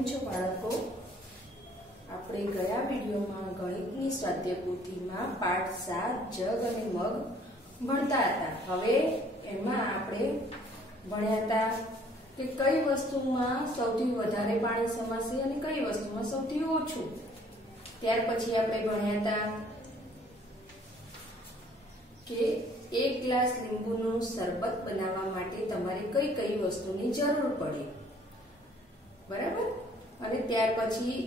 કેમ છો બાળકો? આપણે ગયા વિડિયોમાં ગણિતની સ્વાધ્યાયપોથીમાં પાઠ 7 જગ અને મગ ભણતા હતા. હવે એમાં આપણે ભણ્યા હતા કે કઈ વસ્તુમાં સૌથી વધારે પાણી સમાશે અને કઈ વસ્તુમાં સૌથી ઓછું. ત્યાર પછી આપણે ભણ્યા હતા કે 1 ગ્લાસ લીંબુનું શરબત બનાવવા માટે તમારે કઈ કઈ વસ્તુની જરૂર પડે, બરાબર? અને ત્યાર પછી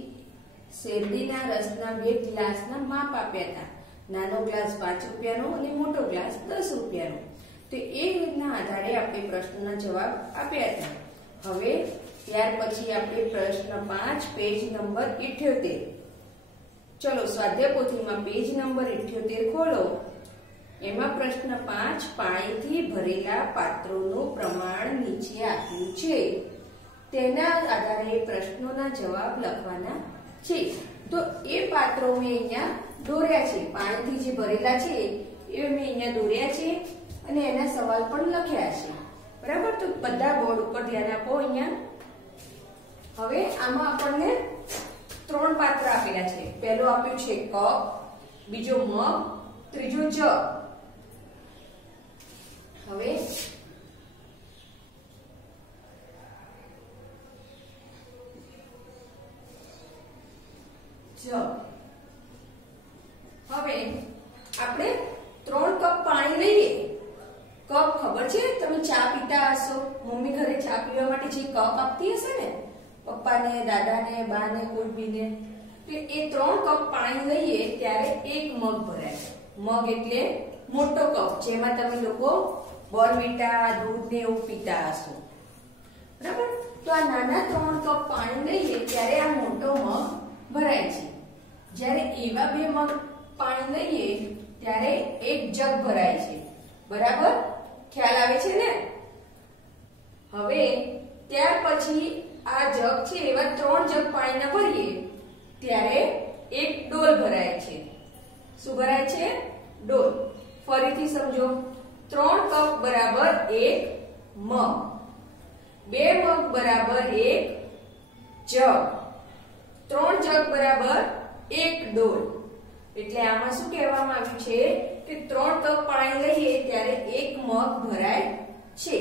શેરડીના રસના 2 ગ્લાસના માપ આપ્યા હતા. નાનો ગ્લાસ 5 રૂપિયાનો અને મોટો ગ્લાસ 10 રૂપિયાનો. તો એ રીતના આધારે આપણે પ્રશ્નના જવાબ આપ્યા હતા. હવે ત્યાર પછી આપણે પ્રશ્ન 5 પેજ નંબર 78. ચલો સ્વાધ્યાયપોથીમાં પેજ નંબર 78 ખોલો. એમાં પ્રશ્ન 5 પાણીથી ભરેલા પાત્રોનું પ્રમાણ નીચે આપ્યું છે. તેના આધારે પ્રશ્નોના જવાબ લખવાના છે. તો એ પાત્રો મેં અહીંયા દોર્યા છે. પાણીથી જે ભરેલા છે એ મેં અહીંયા દોર્યા છે અને એના સવાલ પણ લખ્યા છે, બરાબર? તો બધા બોર્ડ ઉપર ધ્યાન આપો અહીંયા. હવે આમાં આપણને 3 પાત્ર આપેલા છે. પહેલો આપ્યું છે કપ, બીજો મગ, ત્રીજો જગ. હવે હવે આપણે 3 કપ પાણી લઈએ. કપ ખબર છે? તમે ચા પીતા હશો, મમ્મી ઘરે ચા પીવા માટે જે કપ આપતી હશે ને, પપ્પાને, દાદાને, બાને, કોઈ બીને, તો એ 3 કપ પાણી લઈએ ત્યારે 1 મગ ભરાય. મગ એટલે મોટો કપ, જેમાં તમે લોકો બોર્નવિટા, દૂધ ને એવું પીતા હશો, બરાબર? તો આ નાના 3 કપ પાણી લઈએ ત્યારે આ મોટો મગ ભરાય છે. જ્યારે એવા 2 મગ પાણી લઈએ ત્યારે 1 જગ ભરાય છે, બરાબર? ખ્યાલ આવે છે ને? હવે ત્યાર પછી આ જગ છે એવા 3 જગ પાણીના ભરીએ ત્યારે 1 ડોલ ભરાય છે. શું ભરાય છે? ડોલ. ફરીથી સમજો. 3 કપ બરાબર 1 મગ, 2 મગ બરાબર 1 જગ, 3 જગ બરાબર 1 ડોલ. એટલે આમાં શું કહેવામાં આવ્યું છે કે 3 કપ પાણી લઈએ ત્યારે 1 મગ ભરાય છે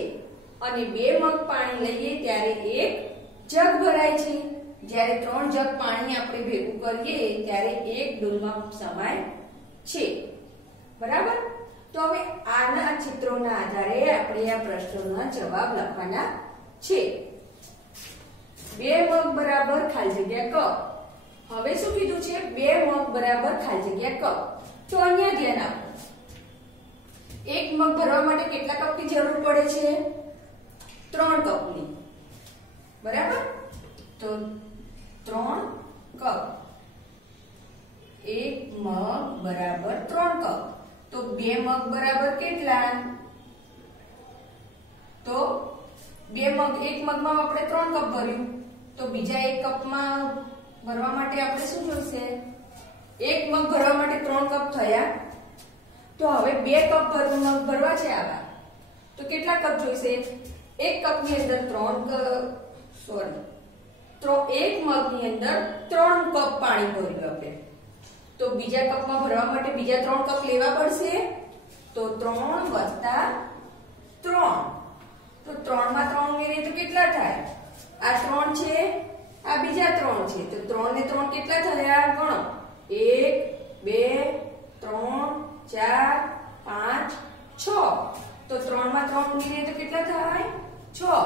અને 2 મગ પાણી લઈએ ત્યારે 1 જગ ભરાય છે. જ્યારે 3 જગ પાણી આપણે ભેગું કરીએ ત્યારે 1 ડોલમાં સમાય છે, બરાબર? તો હવે આના ચિત્રોના આધારે આપણે આ પ્રશ્નોના જવાબ લખવાના છે. 2 મગ બરાબર ખાલી જગ્યા કપ. હવે શું કીધું છે? 2 મગ બરાબર ખાલી જગ્યા કપ. તો અહીંયા ધ્યાન આપો. 1 મગ ભરવા માટે કેટલા કપની જરૂર પડે છે? 3 કપની, બરાબર? તો 3 કપ. 1 મગ બરાબર 3 કપ. તો 2 મગ બરાબર કેટલા? તો 2 મગ, 1 મગમાં આપણે 3 કપ ભર્યું, તો બીજા 1 કપમાં ભરવા માટે આપણે શું જોઈશે? 1 મગ ભરવા માટે 3 કપ થયા. તો હવે 2 કપ મગ ભરવા છે આવા, તો કેટલા કપ જોઈશે? 1 કપની અંદર 1 મગની અંદર 3 કપ પાણી ભર્યું આપણે. તો બીજા કપમાં ભરવા માટે બીજા 3 કપ લેવા પડશે. તો 3 વત્તા 3. તો 3 માં 3 ઉમેરીએ તો કેટલા થાય? આ 3 છે, આ બીજા 3 છે. તો 3 ને 3 કેટલા થયા? ગણો. 1 2 3 4 5 6. તો 3 માં 3 ઉમેરીએ તો કેટલા થાય? 6.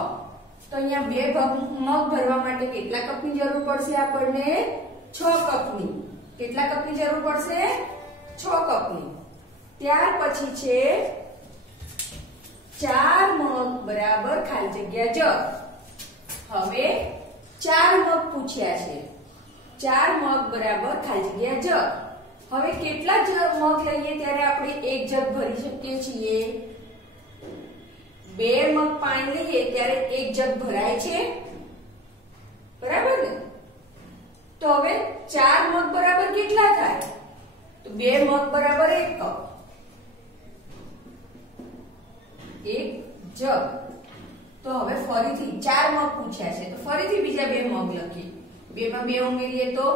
તો અહીંયા 2 મગ ભરવા માટે કેટલા કપની જરૂર પડશે આપણને? 6 કપની. કેટલા કપની જરૂર પડશે? 6 કપની. ત્યાર પછી છે 4 મગ બરાબર ખાલી જગ્યા જગ. હવે 4 મગ પૂછ્યા છે. 4 મગ બરાબર ખાલી જગ્યા જગ. હવે કેટલા મગ લઈએ ત્યારે આપણે 1 જગ ભરી શકીએ છીએ? 2 મગ પાણી લઈએ ત્યારે 1 જગ ભરાય છે, બરાબર ને? તો હવે 4 મગ બરાબર કેટલા થાય? તો 2 મગ બરાબર 1 કપ, 1 જગ. તો હવે ફરીથી 4 મગ પૂછ્યા છે, તો ફરીથી બીજા 2 મગ લખીએ. 2 માં 2 ઉમેરીએ તો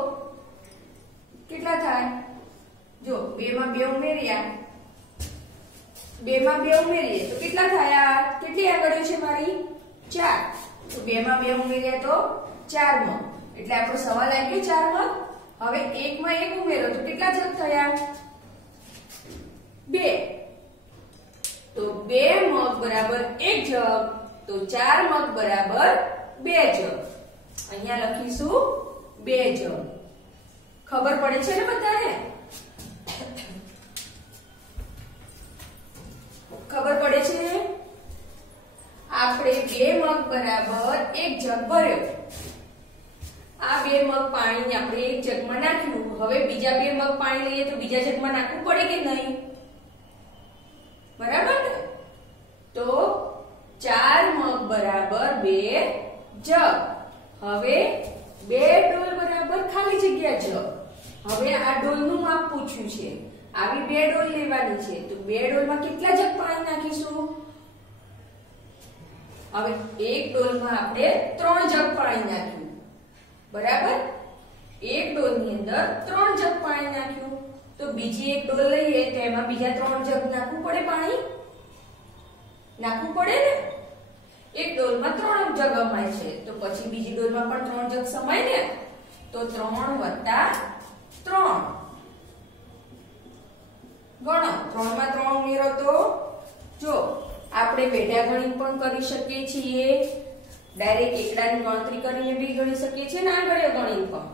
કેટલા થાય? જો 2 માં 2 ઉમેર્યા, 2 માં 2 ઉમેરીએ તો કેટલા થયા? કેટલી આંગળીઓ છે મારી? 4. તો 2 માં 2 ઉમેર્યા તો 4 મગ. એટલે આપણો સવાલ આવી ગયો 4 મગ. હવે 1 માં 1 ઉમેરો તો કેટલા જગ થયા? 2. તો 2 મગ બરાબર 1 જગ, તો 4 મગ બરાબર 2 જગ. અહીંયા લખીશું 2 જગ. ખબર પડે છે ને બધાને? ખબર પડે છે? આપણે 2 મગ બરાબર 1 જગ ભર્યો. આ 2 મગ પાણી આપણે એક જગમાં નાખ્યું. હવે બીજા 2 મગ પાણી લઈએ તો બીજા જગમાં નાખવું પડે કે નહીં? બરાબર ને? તો 4 મગ બરાબર 2 જગ. હવે 2 ડોલ બરાબર ખાલી જગ્યા જગ. હવે આ ડોલનું માપ પૂછ્યું છે. આવી 2 ડોલ લેવાની છે. તો 2 ડોલમાં કેટલા જગ પાણી નાખીશું? હવે એક ડોલમાં આપણે 3 જગ પાણી નાખ્યું. બરાબર? એક ડોલની અંદર 3 જગ પાણી નાખ્યું. તો બીજી એક ડોલ લઈએ તો એમાં બીજા 3 જગ નાખવું પડે પાણી? નાખવું પડે ને? એક ડોલમાં 3 જગ સમાય છે તો પછી બીજી ડોલમાં પણ 3 જગ સમાય ને? તો 3 + 3. ગણો. 3 માં 3 ઉમેરો તો જો આપણે વેઢા ગણિત પણ કરી શકીએ છીએ. ડાયરેક્ટ એકડાની ગણતરી કરીને બી ગણી શકીએ છીએ ને આંગળીઓ ગણિત પણ.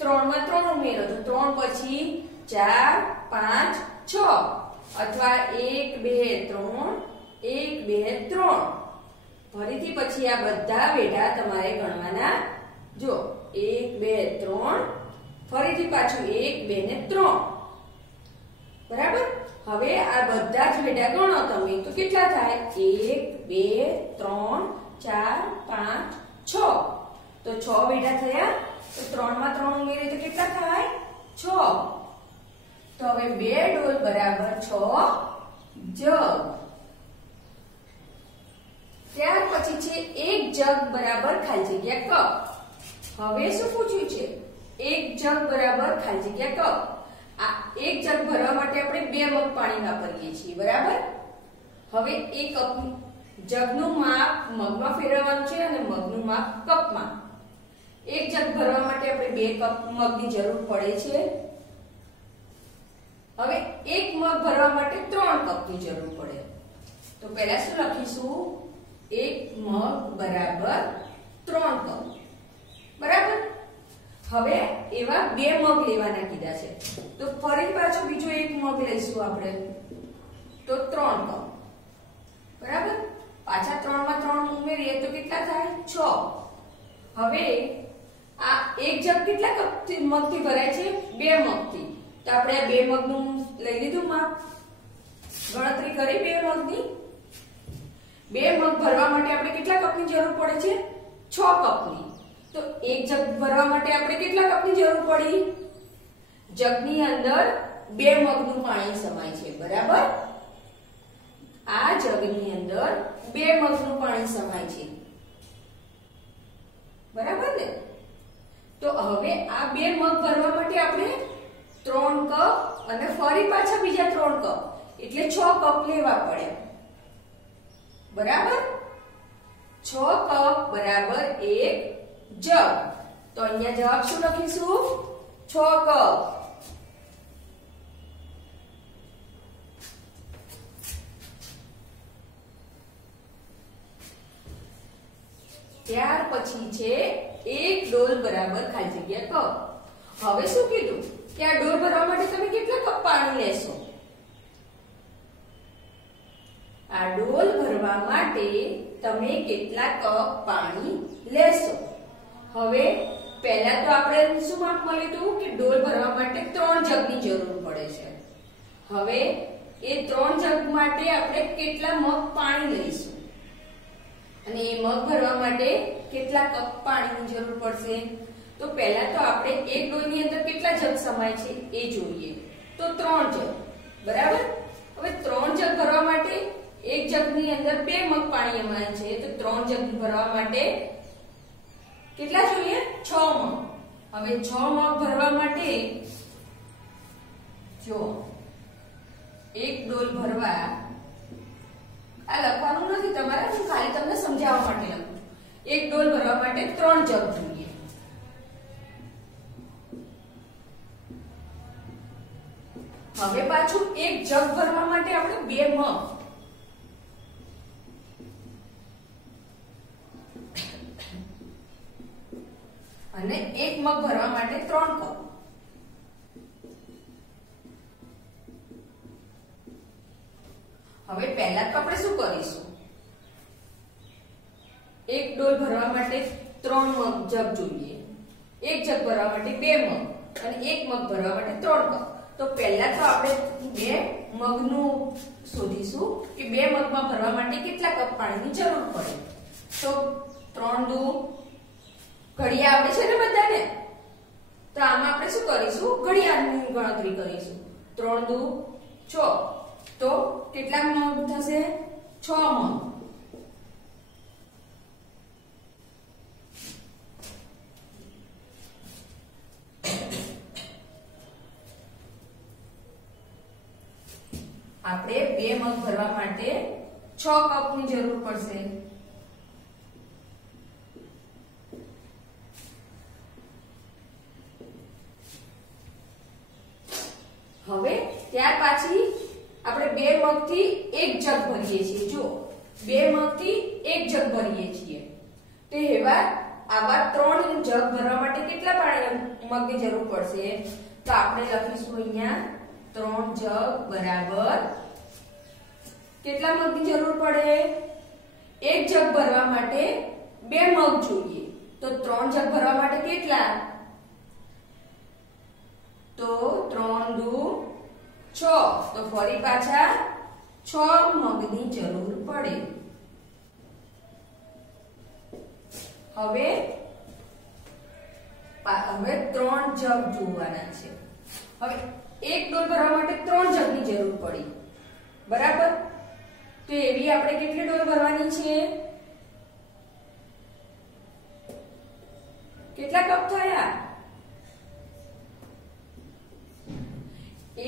3 માં 3 ઉમેરો તો 3 પછી 4 5 6 અથવા 1 2 3 1 2 3. ફરીથી પછી આ બધા વેઢા તમારે ગણવાના. જો 1 2 3 ફરીથી પાછું 1 2 ને 3. બરાબર? હવે આ બધા જ વેઢા ગણો તમે તો કેટલા થાય? 1 2 3 4 5 6. તો 6 વેઢા થયા. તો 3 માં 3 ઉમેરીએ તો કેટલા થાય? 6. તો હવે 2 ડોલ બરાબર 6 જગ. ત્યાર પછી છે 1 જગ બરાબર ખાલી જગ્યા કપ. હવે શું પૂછ્યું છે? 1 જગ બરાબર ખાલી જગ્યા કપ. આ 1 જગ ભરવા માટે આપણે 2 મગ પાણી વાપરીએ છીએ. બરાબર? હવે એ કપ જગનું માપ મગમાં ફેરવવાનું છે અને મગનું માપ કપમાં. 1 જગ ભરવા માટે આપણે 2 કપ મગની જરૂર પડે છે. હવે 1 મગ ભરવા માટે 3 કપની જરૂર પડે. તો પહેલા શું લખીશું? 1 મગ બરાબર 3 કપ. બરાબર? હવે એવા 2 મગ લેવાના કીધા છે. તો ફરી પાછો બીજો 1 મગ લઈશું આપણે. તો 3 કપ. બરાબર? પાછા 3 માં 3 ઉમેરીએ તો કેટલા થાય? 6. હવે આ 1 જગ કેટલા કપ મગથી ભરાય છે? 2 મગથી. તો આપણે આ 2 મગનું લઈ લીધું માપ. ગણતરી કરી 2 મગની. 2 મગ ભરવા માટે આપણે કેટલા કપની જરૂર પડે છે? 6 કપની. તો 1 જગ ભરવા માટે આપણે કેટલા કપની જરૂર પડી? જગની અંદર 2 મગનું પાણી સમાય છે. બરાબર? આ જગની અંદર 2 મગનું પાણી સમાય છે. બરાબર ને? તો હવે આ 2 મગ ભરવા માટે આપણે 3 કપ અને ફરી પાછા બીજા 3 કપ એટલે 6 કપ લેવા પડે. બરાબર? 6 કપ બરાબર 1 જગ. તો અહીંયા જવાબ શું લખીશું? 6 કપ. ત્યાર પછી છે 1 ડોલ બરાબર ખાલી જગ્યા કપ. હવે શું કીધું કે આ ડોલ ભરવા માટે તમે કેટલા કપ પાણી લેશો? આ ડોલ ભરવા માટે તમે કેટલા કપ પાણી લેશો? હવે પહેલા તો આપણે શું માપ મળ્યું હતું કે ડોલ ભરવા માટે 3 જગની જરૂર પડે છે. હવે એ 3 જગ માટે આપણે કેટલા મગ પાણી લઈશું અને એ મગ ભરવા માટે કેટલા કપ પાણીની જરૂર પડશે? તો પહેલા તો આપણે એક ડોલની અંદર કેટલા જગ સમાય છે એ જોઈએ. તો 3 જગ. બરાબર? હવે 3 જગ ભરવા માટે એક જગની અંદર 2 મગ પાણી સમાય છે. તો 3 જગ ભરવા માટે કેટલા જોઈએ? 6 મગ. હવે 6 મગ ભરવા માટે જો એક ડોલ ભરવા, આ લખવાનું નથી તમારે, હું ખાલી તમને સમજાવવા માટે લખું છું. એક ડોલ ભરવા માટે 3 જગ જોઈએ. હવે પાછું એક જગ ભરવા માટે આપણે 2 મગ, અને એક મગ ભરવા માટે 3 કપ. હવે પહેલા તો આપણે શું કરીશું? એક ડોલ ભરવા માટે 3 મગ જગ જોઈએ, એક જગ ભરવા માટે 2 મગ અને એક મગ ભરવા માટે 3 કપ. તો પહેલા તો આપણે 2 મગનું શોધીશું કે 2 મગમાં ભરવા માટે કેટલા કપ પાણીની જરૂર પડે. તો 3 દુ ઘડિયા આવડે છે ને બધાને? તો આમાં આપણે શું કરીશું? ઘડિયાળની ગણતરી કરીશું. 3 દુ 6. તો કેટલા મગ થશે? 6 મગ. આપણે 2 મગ ભરવા માટે 6 કપની જરૂર પડશે. હવે ત્યાર પછી આપણે 2 મગથી 1 જગ ભરીએ છીએ. જો 2 મગથી 1 જગ ભરીએ છીએ, તો આવા 3 જગ ભરવા માટે કેટલા મગની જરૂર પડશે? તો આપણે લખીશું અહીંયા 3 જગ બરાબર કેટલા મગની જરૂર પડે? 1 જગ ભરવા માટે 2 મગ જોઈએ. તો 3 જગ ભરવા માટે કેટલા? તો 3 દુ 6. તો ફરી પાછા 6 મગની જરૂર પડે. હવે 3 જગ જોવાના છે. હવે એક ડોલ ભરવા માટે 3 જગની જરૂર પડી, બરાબર? તો એવી આપણે કેટલી ડોલ ભરવાની છે? કેટલા કપ થયા?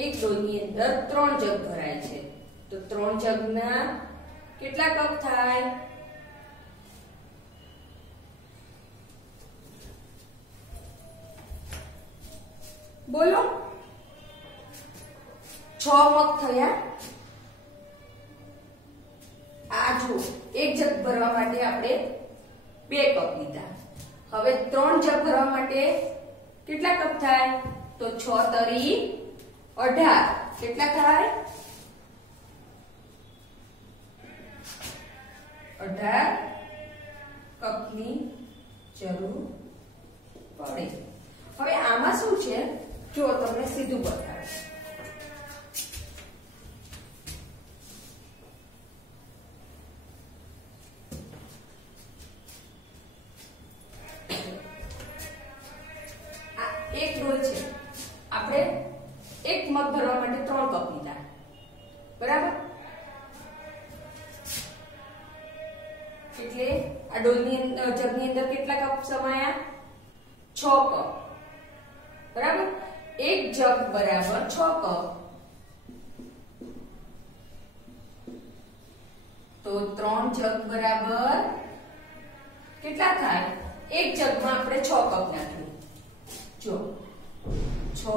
એક ડોલની અંદર 3 જગ ભરાય છે. તો 3 જગના કેટલા કપ થાય? બોલો. 6 મગ થયા. આ જો એક જગ ભરવા માટે આપણે 2 કપ લીધા. હવે 3 જગ ભરવા માટે કેટલા કપ થાય? તો 6 તરી 18. કેટલા થાય? 18 કપની જરૂર પડે. હવે આમાં શું છે? જો તમને સીધું બતાવું. એક ડોલ છે, આપણે 1 મગ ભરવા માટે 3 કપ લીધા, બરાબર? એટલે આ ડોલની અંદર, જગની અંદર કેટલા કપ સમાયા? 6 કપ, બરાબર? 1 જગ બરાબર 6 કપ. તો 3 જગ બરાબર કેટલા થાય? 1 જગમાં આપણે 6 કપ નાખ્યું. જો 6,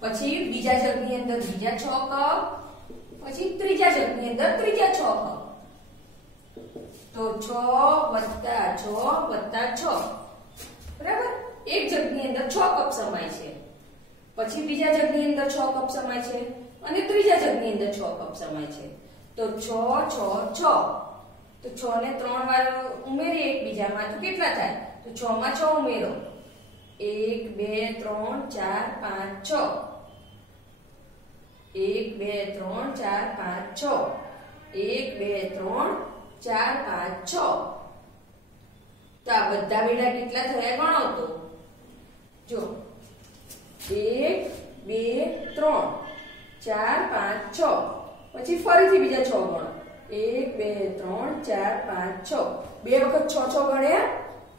પછી બીજા જગની અંદર બીજા 6 કપ, પછી ત્રીજા જગની અંદર ત્રીજા 6 કપ. તો 6 + 6 + 6, બરાબર? એક જગની અંદર 6 કપ સમાય છે, પછી બીજા જગની અંદર 6 કપ સમાય છે, અને ત્રીજા જગની અંદર 6 કપ સમાય છે. તો 6 6 6. તો 6 ને 3 વાર ઉમેરીએ એકબીજામાં તો કેટલા થાય? તો 6 માં 6 ઉમેરો. 1 2 3 4 5 6. 1 2 3 4 5 6. 1 2 3 4 5 6. તો આ બધા વેડા કેટલા થયા ગણો તો. જો 1 2 3 4 5 6. પછી ફરીથી બીજા 6 ગણો. 1 2 3 4 5 6. બે વખત 6 6 ગણ્યા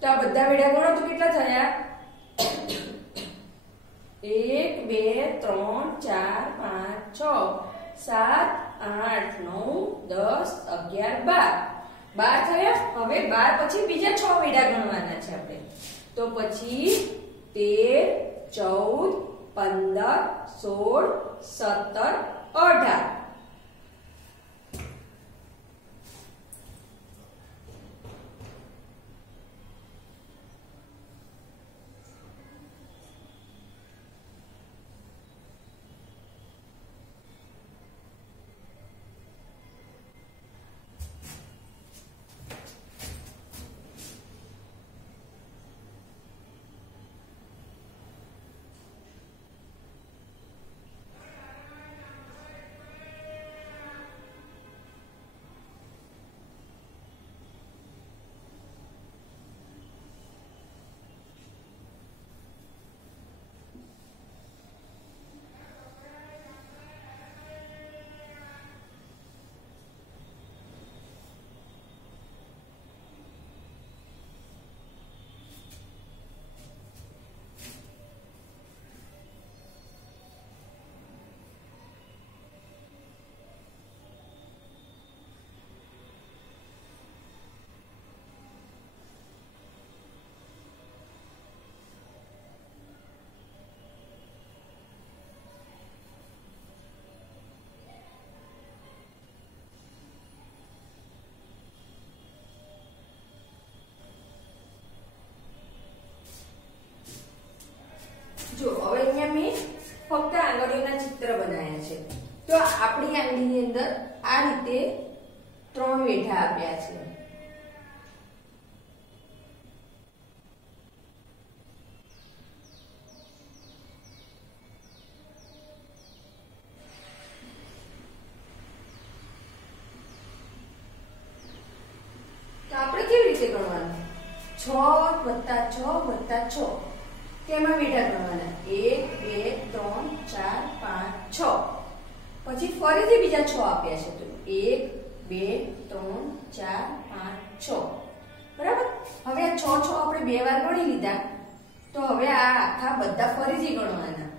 તો આ બધા વેઢા ગણો તો કેટલા થયા? 1 2 3 4 5 6 7 8 9 10 11 12 થયા. હવે 12 પછી બીજા 6 વેઢા ગણવાના છે આપણે. તો પછી 13 14 15 16 17 18. જો હવે અહીંયા મેં ફક્ત આંગળીઓના ચિત્ર બનાવ્યા છે. તો આપણી આંગળીની અંદર આ રીતે 3 વેઢા આપ્યા છે. તો આપણે કેવી રીતે ગણવાનું? 6 + 6 + 6 તેમાં વેઢા ગણવાના 1 2 3 4 5 6. પછી ફરીથી બીજા 6 આપ્યા છે. તો 1 2 3 4 5 6. બરાબર. હવે આ 6 6 આપણે બે વાર ગણી લીધા. તો હવે આ આખા બધા ફરીથી ગણવાના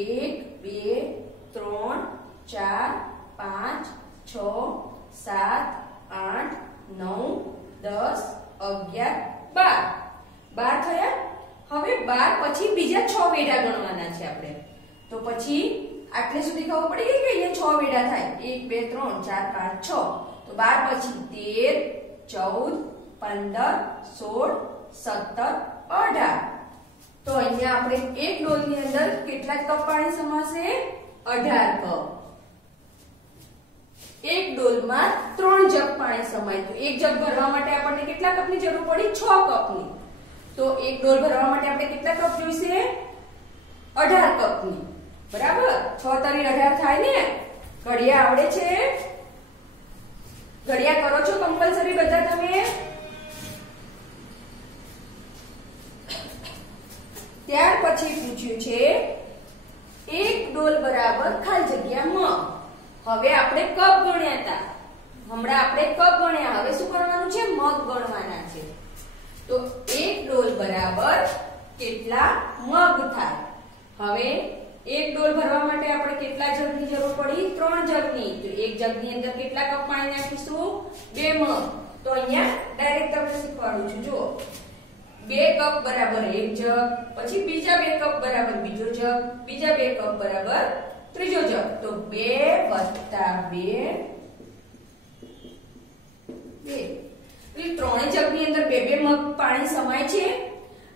1 2 3 4 5 6 7 8 9 10 11 12. 12 થયા. હવે 12 પછી બીજા 6 વેઢા ગણવાના છે આપણે. તો પછી આટલે સુધી ખબર પડી ગઈ કે અહીંયા 6 વેઢા થાય 1 2 3 4 5 6. તો 12 પછી 13 14 15 16 17 18. તો અહીંયા આપણે એક ડોલની અંદર કેટલા કપ પાણી સમાશે? 18 કપ. એક ડોલમાં 3 જગ પાણી સમાય. તો એક જગ ભરવા માટે આપણને કેટલા કપની જરૂર પડી? 6 કપની. તો એક ડોલ ભરવા માટે આપણે કેટલા કપ જોઈશે? 18 કપની. બરાબર. 6 તરી 18 થાય ને? ઘડિયા આવડે છે? ઘડિયા કરો છો કમ્પલસરી બધા તમે? ત્યાર પછી પૂછ્યું છે એક ડોલ બરાબર ખાલી જગ્યા મગ. હવે આપણે કપ ગણ્યા હતા. હમણાં આપણે કપ ગણ્યા. હવે શું ગણવાનું છે? મગ ગણવાના છે. તો એક ડોલ બરાબર કેટલા મગ થાય? હવે એક ડોલ ભરવા માટે આપણે કેટલા જગની જરૂર પડી? 3 જગની. તો એક જગની અંદર કેટલા કપ પાણી નાખીશું? 2 મગ. તો અહીંયા ડાયરેક્ટ તમને શીખવાડું છું. જુઓ 2 કપ બરાબર 1 જગ, પછી બીજા 2 કપ બરાબર બીજો જગ, બીજા 2 કપ બરાબર ત્રીજો જગ. તો 2 + 2 ત્રણે જગની અંદર 2 મગ પાણી સમાય છે.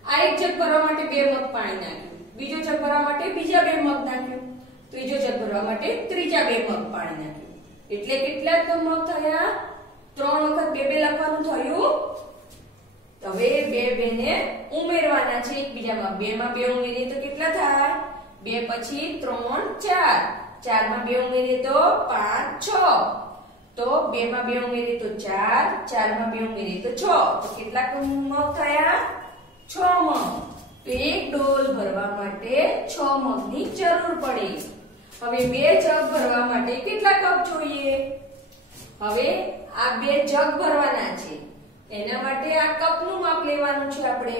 આ એક જગ ભરવા માટે 2 મગ પાણી નાખ્યું, બીજો જગ ભરવા માટે બીજા 2 મગ નાખ્યું, ત્રીજો જગ ભરવા માટે ત્રીજા 2 મગ પાણી નાખ્યું. એટલે કેટલા મગ થયા? 3 વખત 2 લખવાનું થયું. હવે 2 ને ઉમેરવાના છે એકબીજામાં. 2 માં 2 ઉમેરીએ તો કેટલા થાય? 2 પછી 3 4. 4 માં 2 ઉમેરીએ તો 5 6. તો 2 માં 2 ઉમેરીએ તો 4, 4 માં 2 ઉમેરીએ તો 6. તો કેટલા મગ થયા? 6 મગ. તો એક ડોલ ભરવા માટે 6 મગની જરૂર પડે. હવે 2 જગ ભરવા માટે કેટલા કપ જોઈએ? હવે આ 2 જગ ભરવાના છે. એના માટે આ કપનું માપ લેવાનું છે આપણે.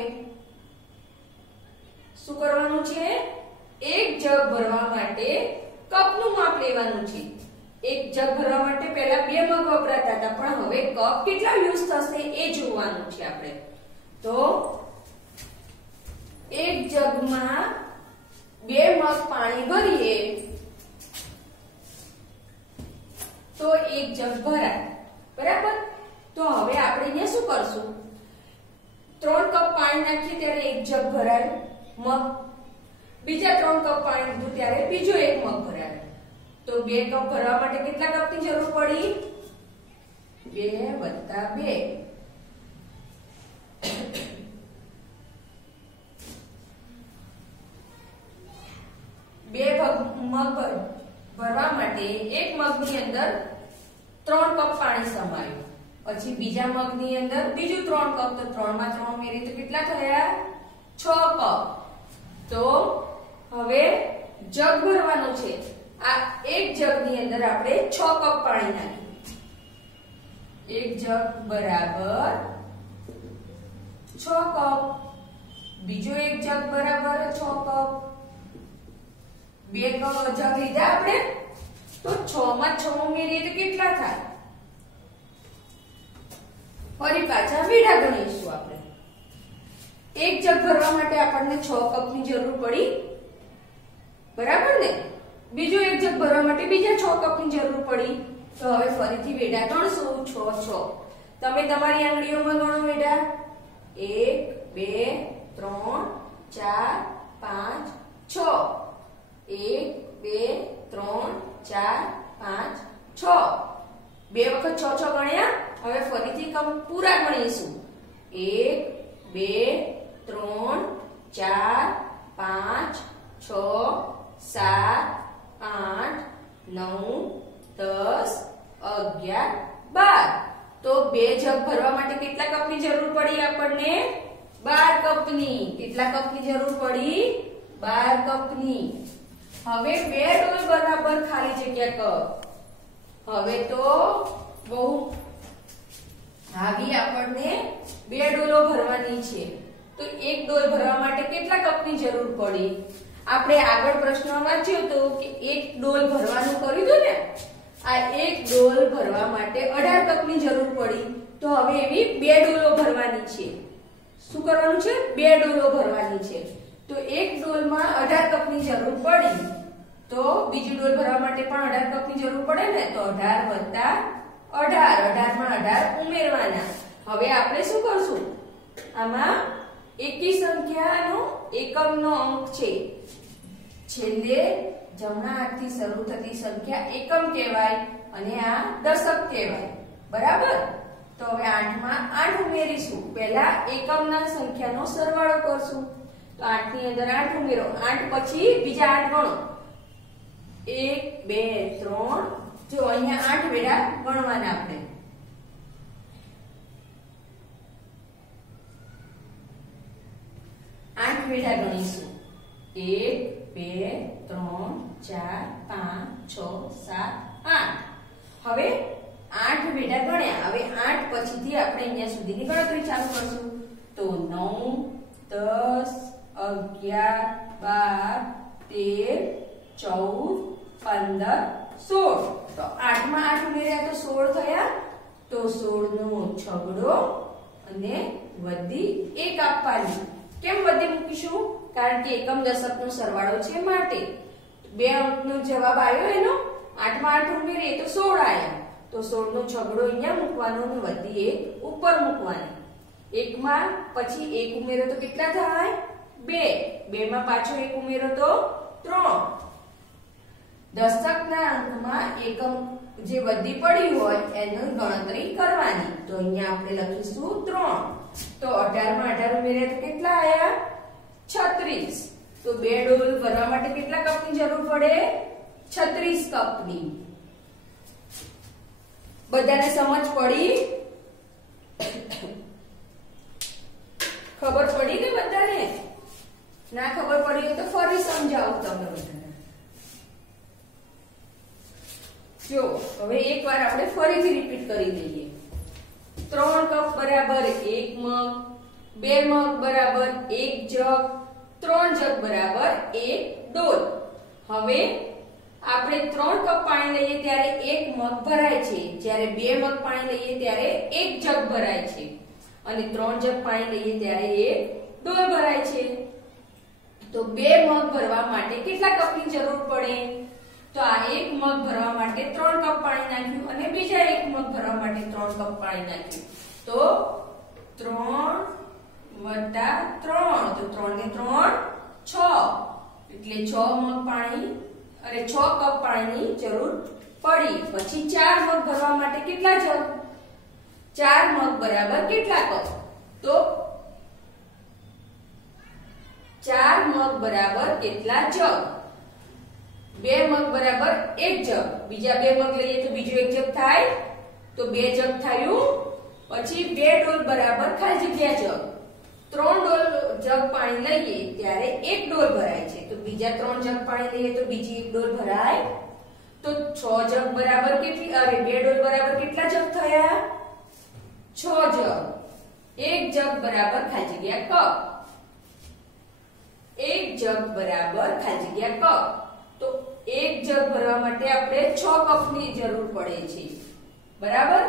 શું કરવાનું છે? એક જગ ભરવા માટે કપનું માપ લેવાનું છે. એક જગ ભરવા માટે પહેલા 2 મગ વપરાતા હતા, પણ હવે કપ કેટલા યુઝ થશે એ જોવાનું છે આપણે. તો એક જગમાં 2 મગ પાણી ભરીએ તો એક જગ ભરાય. બરાબર? તો હવે આપણે અહીંયા શું કરશું? 3 કપ પાણી નાખીએ ત્યારે એક જગ ભરાય મગ, બીજા 3 કપ પાણી લીધું ત્યારે બીજો એક મગ ભરાય. તો 2 કપ ભરવા માટે કેટલા કપની જરૂર પડી? 2 + 2. 2 મગ ભરવા માટે એક મગની અંદર 3 કપ પાણી સમાયું, પછી બીજા મગની અંદર બીજું 3 કપ, તો 3 માં 3 ઉમેરીએ તો કેટલા થયા? 6 કપ. તો હવે જગ ભરવાનું છે. આ એક જગની અંદર આપણે 6 કપ પાણી નાખીએ. એક જગ બરાબર 6 કપ, બીજો એક જગ બરાબર 6 કપ. 2 કપ જગ લીધા આપણે, તો 6 માં 6 ઉમેરીએ તો કેટલા થાય? ફરી પાછા વેઢા ગણીશું આપણે. એક જગ ભરવા માટે આપણને 6 કપની જરૂર પડી. બરાબર ને? બીજો એક જગ ભરવા માટે બીજા 6 કપની જરૂર પડી. તો હવે ફરીથી વેઢા ગણશું. 6 6. તમે તમારી આંગળીઓમાં ગણો વેઢા. 1 2 3 4 5 6. 1 2 3 4 5 6. 2 વખત 6 6 ગણ્યા. હવે ફરીથી પૂરા ગણીશું. 1 2 3 4 5 6 7 8 9 10 11 12. તો 2 જગ ભરવા માટે કેટલા કપની જરૂર પડી આપણને? 12 કપની. કેટલા કપની જરૂર પડી? 12 કપની. હવે 2 ડોલ બરાબર ખાલી જગ્યા કપ. હવે તો બહુ આવી આપણને 2 ડોલો ભરવાની છે. તો 1 ડોલ ભરવા માટે કેટલા કપની જરૂર પડી? આપણે આગળ પ્રશ્નમાં વાંચ્યું હતું કે 1 ડોલ ભરવાનું કર્યું હતું ને. આ 1 ડોલ ભરવા માટે 18 કપની જરૂર પડી. તો હવે એવી 2 ડોલો ભરવાની છે. શું કરવાનું છે? 2 ડોલો ભરવાની છે. તો 1 ડોલમાં 18 કપની જરૂર પડી. તો બીજી ડોલ ભરવા માટે પણ 18 કપની જરૂર પડે ને. તો 18 + 18. 18 માં 18 ઉમેરવાના. હવે આપણે શું કરશું? આમાં એકી સંખ્યાનો એકમનો અંક છે. છેલ્લે જમણા હાથથી શરૂ થતી સંખ્યા એકમ કહેવાય અને આ દશક કહેવાય. બરાબર? તો હવે 8 માં 8 ઉમેરીશું. પહેલા એકમના સંખ્યાનો સરવાળો કરશું. તો 8 ની અંદર 8 ઉમેરો. 8 પછી બીજા 8 ગણો. 1 2 3. જો અહીંયા 8 વેળા ગણવાના આપણે. 8 વેળા ગણીશું. 1 2 3 4 5 6 7 8. હવે 8 વેળા ગણ્યા. હવે 8 પછીથી આપણે અહીંયા સુધીની ગણતરી ચાલુ કરશું. તો 9 10 11 12 13 14 15 16. તો 8 માં 8 ઉમેર્યા તો 16 થયા. તો 16 નો છગડો અને વધી 1 આપવાની. કેમ વધી મૂકીશું? કારણ કે એકમ દશકનો સરવાળો છે માટે. 2 અંકનો જવાબ આવ્યો એનો. 8 માં 8 ઉમેરીએ તો 16 આયા. તો 16 નો છગડો અહીંયા મૂકવાનો અને વધી 1 ઉપર મૂકવાની. 1 માં પછી 1 ઉમેરો તો કેટલા થાય? 2. 2 માં પાછો 1 ઉમેરો તો 3. દશકના અંકમાં એકમ જે વધી પડી હોય એની ગણતરી કરવાની. તો અહીંયા આપણે લખીશું 3. તો 18 માં 18 ઉમેર્યા તો કેટલા આયા? 36. તો 2 ડોલ ભરવા માટે કેટલા કપની જરૂર પડે? 36 કપની. બધાને સમજ પડી? ખબર પડી ને બધાને? ના ખબર પડી હોય તો ફરી સમજાવું તમને બધાને. જો હવે એકવાર આપણે ફરીથી રિપીટ કરી દઈએ. 3 કપ બરાબર 1 મગ, 2 મગ બરાબર 1 જગ, 3 જગ બરાબર 1 ડોલ. હવે આપણે 3 કપ પાણી લઈએ ત્યારે 1 મગ ભરાય છે, જ્યારે 2 મગ પાણી લઈએ ત્યારે 1 જગ ભરાય છે, અને 3 જગ પાણી લઈએ ત્યારે 1 ડોલ ભરાય છે. તો 2 મગ ભરવા માટે કેટલા કપની જરૂર પડે? તો આ 1 મગ ભરવા માટે 3 કપ પાણી નાખ્યું અને બીજા 1 મગ ભરવા માટે 3 કપ પાણી નાખ્યું. તો 3 વત્તા 3, તો 3 ને 3 6, એટલે 6 મગ પાણી અરે 6 કપ પાણીની જરૂર પડી. પછી 4 મગ ભરવા માટે કેટલા જગ? 4 મગ બરાબર કેટલા કપ? તો 4 મગ બરાબર કેટલા જગ? 2 મગ બરાબર 1 જગ, બીજા 2 મગ લઈએ તો બીજો 1 જગ થાય, તો 2 જગ થયું. પછી 2 ડોલ બરાબર ખાલી જગ્યા જગ. 3 ડોલ જગ પાણી લઈએ ત્યારે 1 ડોલ ભરાય છે, તો બીજા 3 જગ પાણી લઈએ તો બીજી 1 ડોલ ભરાય. તો 6 જગ બરાબર કેટલી અરે 2 ડોલ બરાબર કેટલા જગ થયા? 6 જગ. 1 જગ બરાબર ખાલી જગ્યા કપ. 1 જગ બરાબર ખાલી જગ્યા કપ. તો 1 જગ ભરવા માટે આપણે 6 કપની જરૂર પડે છે, બરાબર?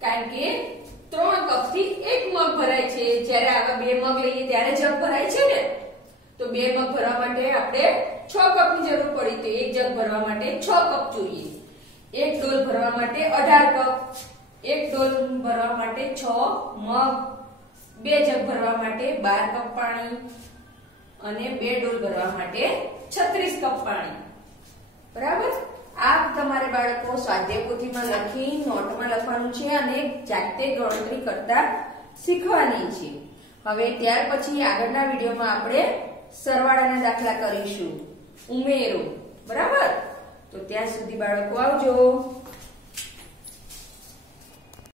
કારણ કે 3 કપથી 1 મગ ભરાય છે, જ્યારે આવા 2 મગ લઈએ ત્યારે જગ ભરાય છે ને. તો 2 મગ ભરવા માટે આપણે 6 કપની જરૂર પડી, તો 1 જગ ભરવા માટે 6 કપ જોઈએ. 1 ડોલ ભરવા માટે 18 કપ, 1 ડોલ ભરવા માટે 6 મગ, 2 જગ ભરવા માટે 12 કપ પાણી અને 2 ડોલ ભરવા માટે 36 કપ પાણી, બરાબર? આ તમારે બાળકો સ્વાધ્યાય પોથીમાં લખી નોટમાં લખવાનું છે અને જાતે ગણતરી કરતા શીખવાની છે. હવે ત્યાર પછી આગળના વિડીયોમાં આપણે સરવાળાના દાખલા કરીશું, ઉમેરો, બરાબર? તો ત્યાં સુધી બાળકો આવજો.